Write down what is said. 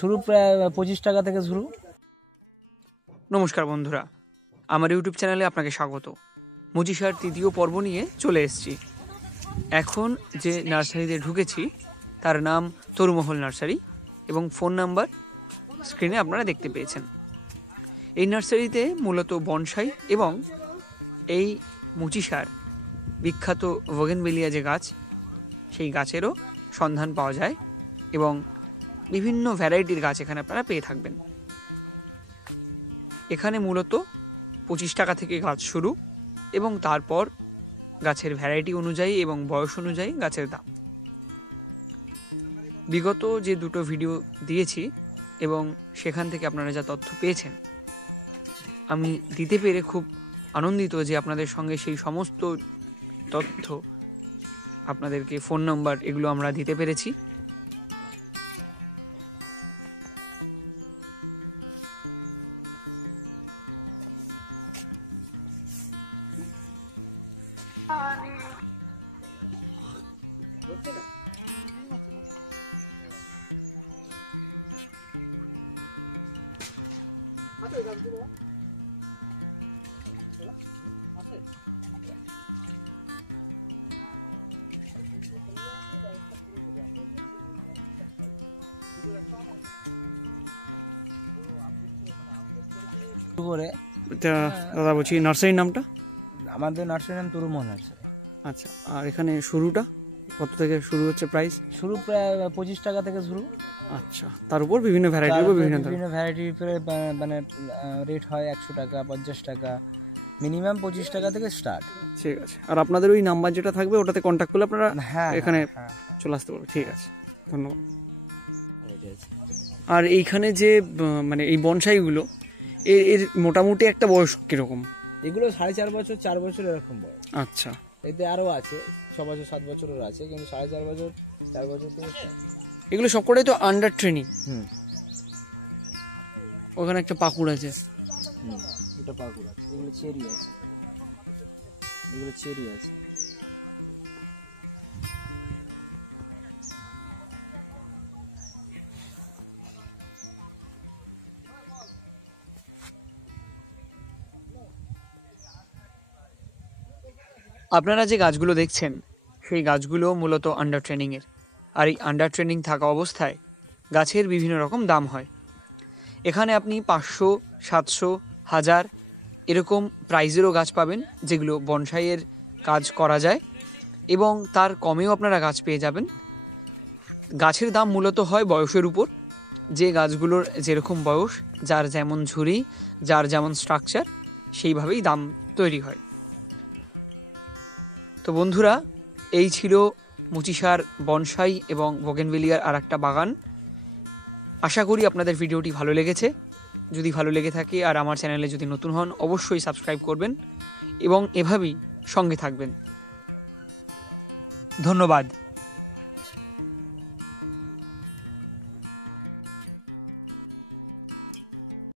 শুরু প্রায় 25 টাকা থেকে শুরু। নমস্কার বন্ধুরা, আমার ইউটিউব চ্যানেলে আপনাকে স্বাগত। মুচিশার তৃতীয় পর্ব নিয়ে চলে এসেছি। এখন যে নার্সারিতে ঢুকেছি তার নাম তরুমহল নার্সারি এবং ফোন নাম্বার স্ক্রিনে আপনারা দেখতে পেয়েছেন। এই নার্সারিতে মূলত বনসাই এবং এই মুচিশার বিখ্যাত বোগেনভেলিয়া যে গাছ, সেই গাছেরও সন্ধান পাওয়া যায় এবং বিভিন্ন ভ্যারাইটির গাছ এখানে আপনারা পেয়ে থাকবেন। এখানে মূলত 25 টাকা থেকে গাছ শুরু এবং তারপর গাছের ভ্যারাইটি অনুযায়ী এবং বয়স অনুযায়ী গাছের দাম। বিগত যে দুটো ভিডিও দিয়েছি এবং সেখান থেকে আপনারা যা তথ্য পেয়েছেন, আমি দিতে পেরে খুব আনন্দিত যে আপনাদের সঙ্গে সেই সমস্ত তথ্য, আপনাদেরকে ফোন নাম্বার এগুলো আমরা দিতে পেরেছি। দাদা বলছি নার্সারির নামটা? আমাদের নার্সারির নাম তরুমহল নার্সারি। আচ্ছা, আর এখানে শুরুটা কত থেকে শুরু হচ্ছে? প্রাইস শুরু প্রায় 25 টাকা থেকে শুরু। আচ্ছা, তার উপর বিভিন্ন ভ্যারাইটির বিভিন্ন ভ্যারাইটির মানে রেট হয় 100 টাকা, 50 টাকা, মিনিমাম 25 টাকা থেকে স্টার্ট। ঠিক আছে, আর আপনাদের ওই নাম্বার যেটা থাকবে ওটাতে কন্ট্যাক্ট করলে আপনারা এখানে চলে আসতে পারবেন। ঠিক আছে, ধন্যবাদ। আর এইখানে যে মানে এই বনসাইগুলো, এর মোটামুটি একটা বয়স কিরকম? এগুলো 4.5 বছর, 4 বছর এরকম বয়স। আচ্ছা, এতে আরো আছে 6 বছর, 7 বছরের আছে, কিন্তু 4.5 বছর, 4 বছর থেকে এগুলো সবকটাই তো আন্ডার ট্রেনিং। ওখানে একটা পাকুড় আছে। এটা পাকুড় আছে। এগুলো চেরি আছে, এগুলো চেরি আছে। আপনারা যে গাছগুলো দেখছেন সেই গাছগুলো মূলত আন্ডার ট্রেনিংয়ের। আর এই আন্ডার ট্রেনিং থাকা অবস্থায় গাছের বিভিন্ন রকম দাম হয়। এখানে আপনি 500, 700, 1000 এরকম প্রাইজেরও গাছ পাবেন, যেগুলো বনসাইয়ের কাজ করা যায়, এবং তার কমেও আপনারা গাছ পেয়ে যাবেন। গাছের দাম মূলত হয় বয়সের উপর। যে গাছগুলোর যেরকম বয়স, যার যেমন ঝুরি, যার যেমন স্ট্রাকচার, সেইভাবেই দাম তৈরি হয়। তো বন্ধুরা, এই ছিল মুচিশার বনসাই এবং বোগেনভেলিয়ার আর একটা বাগান। আশা করি আপনাদের ভিডিওটি ভালো লেগেছে। যদি ভালো লেগে থাকে আর আমার চ্যানেলে যদি নতুন হন, অবশ্যই সাবস্ক্রাইব করবেন এবং এভাবেই সঙ্গে থাকবেন। ধন্যবাদ।